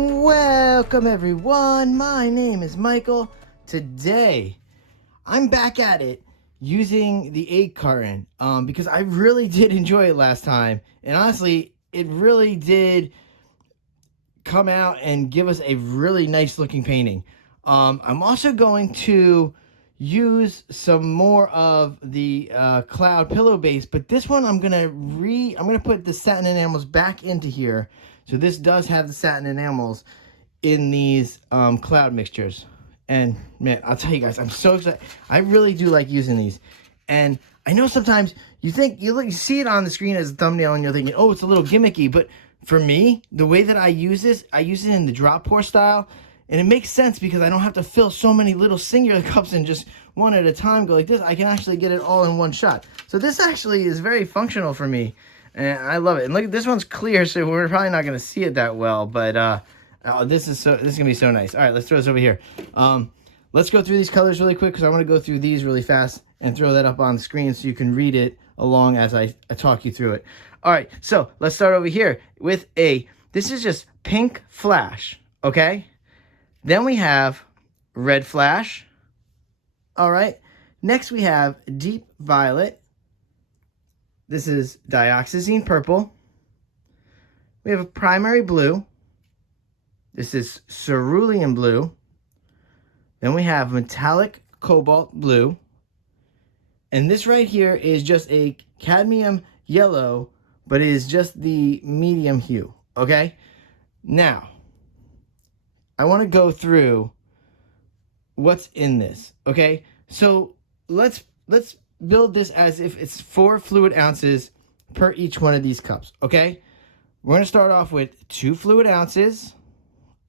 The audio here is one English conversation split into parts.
Welcome everyone, my name is Michael. Today, I'm back at it using the Egg Carton because I really did enjoy it last time. And honestly, it really did come out and give us a really nice looking painting. I'm also going to use some more of the cloud pillow base, but this one I'm gonna put the satin enamels back into here. So this does have the satin enamels in these cloud mixtures. And man, I'll tell you guys, I'm so excited. I really do like using these. And I know sometimes you think, you see it on the screen as a thumbnail and you're thinking, oh, it's a little gimmicky. But for me, the way that I use this, I use it in the drop pour style. And it makes sense because I don't have to fill so many little singular cups and just one at a time go like this. I can actually get it all in one shot. So this actually is very functional for me. And I love it. And look, this one's clear, so we're probably not going to see it that well. But this is going to be so nice. All right, let's throw this over here. Let's go through these colors really quick because I want to go through these really fast and throw that up on the screen so you can read it along as I talk you through it. All right, so let's start over here with this is just pink flash, okay? Then we have red flash. All right, next we have deep violet. This is dioxazine purple. We have a primary blue. This is cerulean blue. Then we have metallic cobalt blue. And this right here is just a cadmium yellow, but it is just the medium hue, okay? Now, I want to go through what's in this, okay? So let's build this as if it's 4 fluid ounces per each one of these cups, okay? We're going to start off with 2 fluid ounces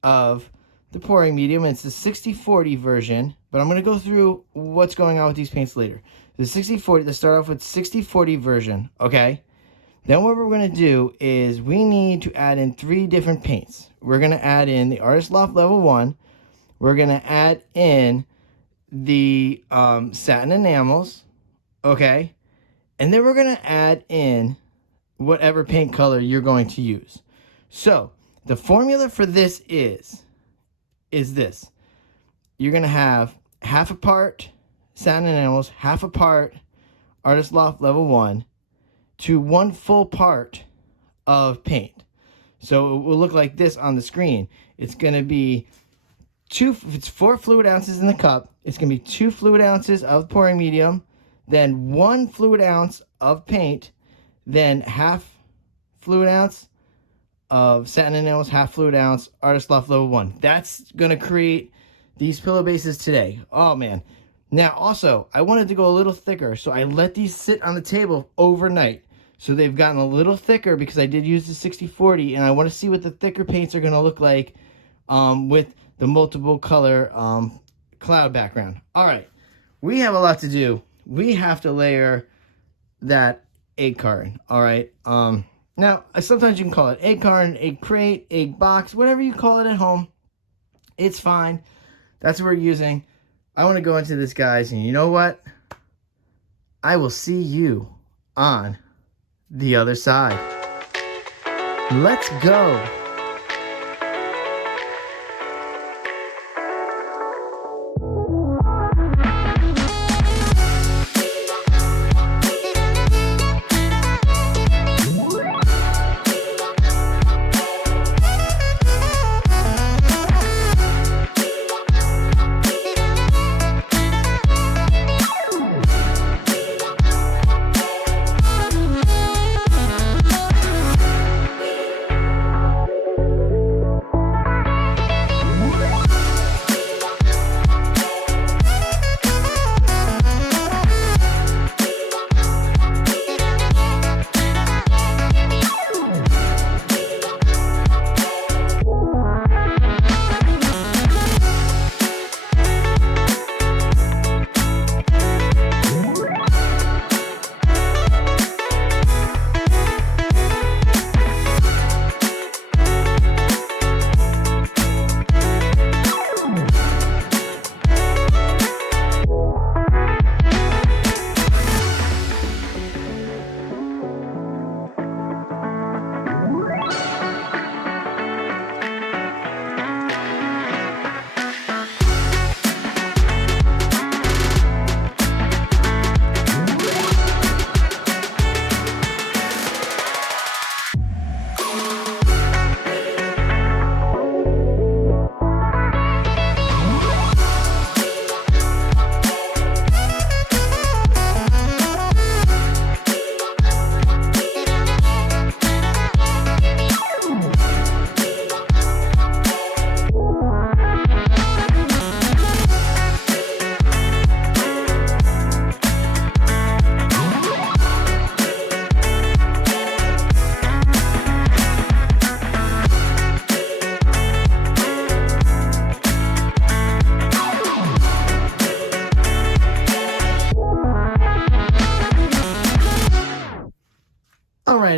of the pouring medium. It's the 60-40 version, but I'm going to go through what's going on with these paints later. The 60-40, let's start off with 60-40 version, okay? Then what we're going to do is we need to add in 3 different paints. We're going to add in the Artist Loft Level 1. We're going to add in the satin enamels, okay? And then we're going to add in whatever paint color you're going to use. So the formula for this is this. You're going to have half a part satin enamels, half a part Artist Loft Level 1 to 1 full part of paint. So it will look like this on the screen. It's going to be if it's 4 fluid ounces in the cup, it's going to be 2 fluid ounces of pouring medium, then 1 fluid ounce of paint, then half fluid ounce of satin enamels, half fluid ounce Artist Loft Level 1. That's going to create these pillow bases today. Oh man. Now also, I wanted to go a little thicker, so I let these sit on the table overnight. So they've gotten a little thicker because I did use the 60-40, and I want to see what the thicker paints are going to look like with the multiple color cloud background. All right, we have a lot to do. We have to layer that egg carton. All right. Now, sometimes you can call it egg carton, egg crate, egg box, whatever you call it at home. It's fine. That's what we're using. I want to go into this, guys, and you know what? I will see you on the other side. Let's go.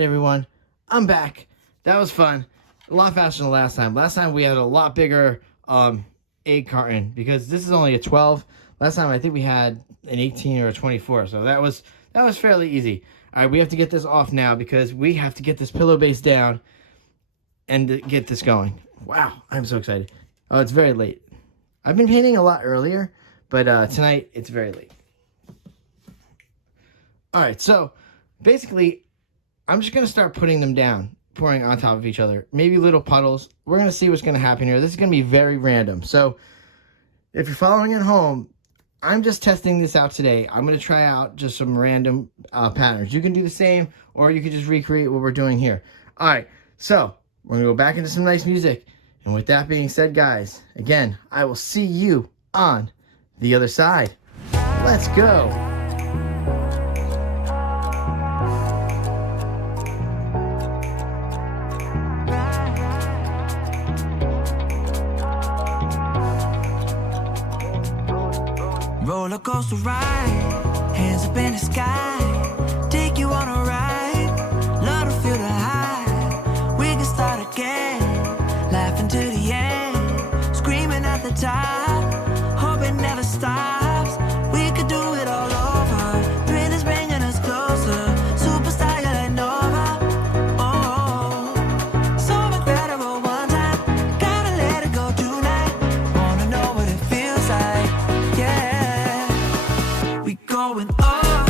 right, everyone, I'm back. That was fun. A lot faster than last time. Last time we had a lot bigger egg carton because this is only a 12. Last time I think we had an 18 or a 24, so that was fairly easy. All right, we have to get this off now because we have to get this pillow base down and get this going. Wow, I'm so excited. Oh, it's very late. I've been painting a lot earlier, but tonight it's very late. All right, so basically, I'm just going to start putting them down, pouring on top of each other. Maybe little puddles. We're going to see what's going to happen here. This is going to be very random. So if you're following at home, I'm just testing this out today. I'm going to try out just some random patterns. You can do the same, or you can just recreate what we're doing here. All right, so we're going to go back into some nice music. And with that being said, guys, again, I will see you on the other side. Let's go. Roller coaster ride, hands up in the sky, take you on a ride, love to feel the high. We can start again, laughing to the end, screaming at the top, hope it never stops. We could do it all over, thrill is bringing us closer, superstar you're like Nova. Oh, so incredible one time, gotta let it go tonight, wanna know what it feels like, yeah. Going up,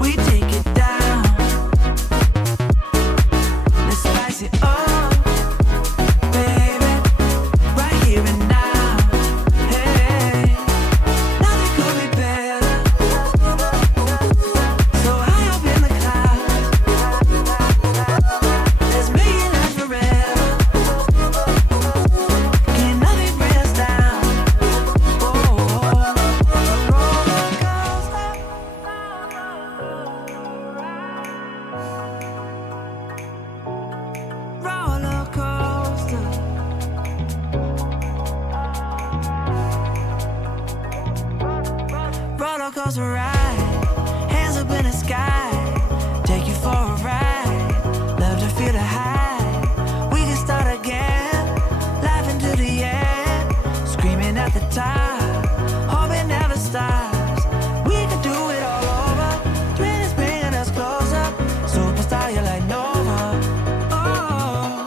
we take it down. Let's spice it up, baby, right here and now. Hey, nothing could be better. So high up in the clouds, let's make it last forever. Can't nothing bring us down. Oh. Roller coaster ride, hands up in the sky, take you for a ride, love to feel the high. We can start again, laughing to the end, screaming at the top, hope it never stops. We could do it all over, thrill is bringing us closer, superstar you're like Nova. Oh,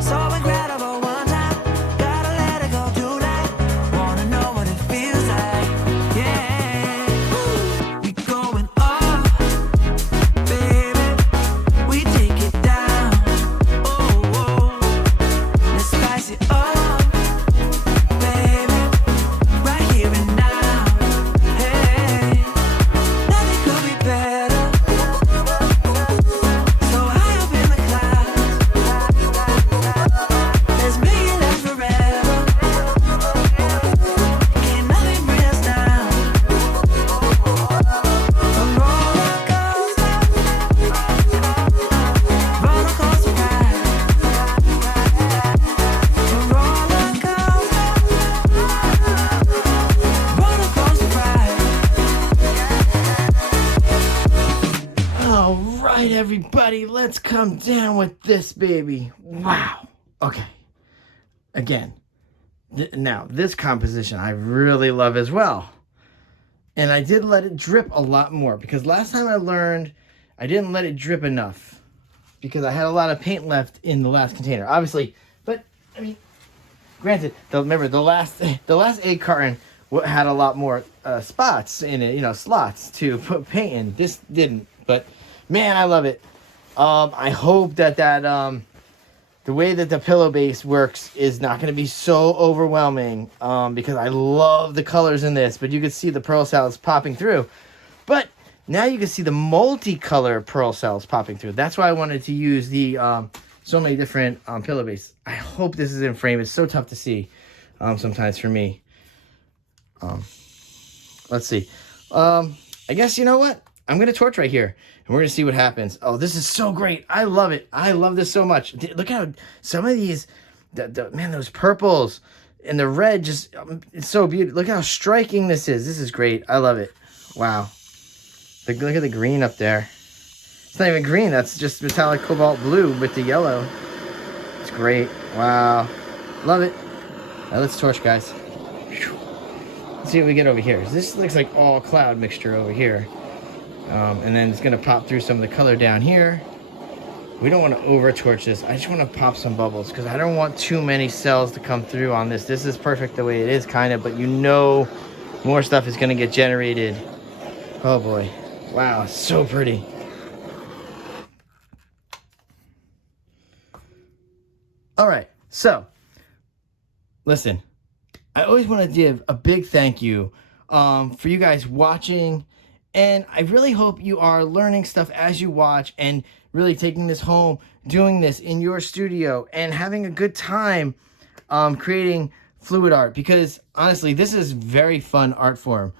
so incredible one time, gotta let it go tonight, wanna know what it feels like, yeah. Alright, everybody, let's come down with this baby. Wow. Okay. Again, now this composition I really love as well. And I did let it drip a lot more because last time I learned I didn't let it drip enough because I had a lot of paint left in the last container. Obviously, but I mean, granted, remember the last egg carton had a lot more spots in it, you know, slots to put paint in. This didn't, but man, I love it. I hope that the way that the pillow base works is not going to be so overwhelming because I love the colors in this, but you can see the pearl cells popping through. But now you can see the multicolor pearl cells popping through. That's why I wanted to use the so many different pillow base. I hope this is in frame. It's so tough to see sometimes for me. Let's see. I guess, you know what? I'm going to torch right here, and we're going to see what happens. Oh, this is so great. I love it. I love this so much. Look how some of these, man, those purples and the red, just, it's so beautiful. Look how striking this is. This is great. I love it. Wow. Look at the green up there. It's not even green. That's just metallic cobalt blue with the yellow. It's great. Wow. Love it. All right, let's torch, guys. Let's see what we get over here. This looks like all cloud mixture over here. And then it's going to pop through some of the color down here. We don't want to over torch this. I just want to pop some bubbles because I don't want too many cells to come through on this. This is perfect the way it is, kind of, but you know more stuff is going to get generated. Oh boy. Wow, it's so pretty. All right, so listen, I always want to give a big thank you for you guys watching, and I really hope you are learning stuff as you watch and really taking this home, doing this in your studio, and having a good time creating fluid art, because honestly, this is very fun art form.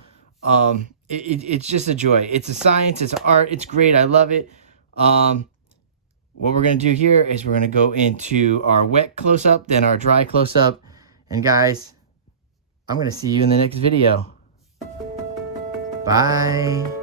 It's just a joy. It's a science, it's art, it's great, I love it. What we're going to do here is we're going to go into our wet close-up, then our dry close-up. And guys, I'm going to see you in the next video. Bye.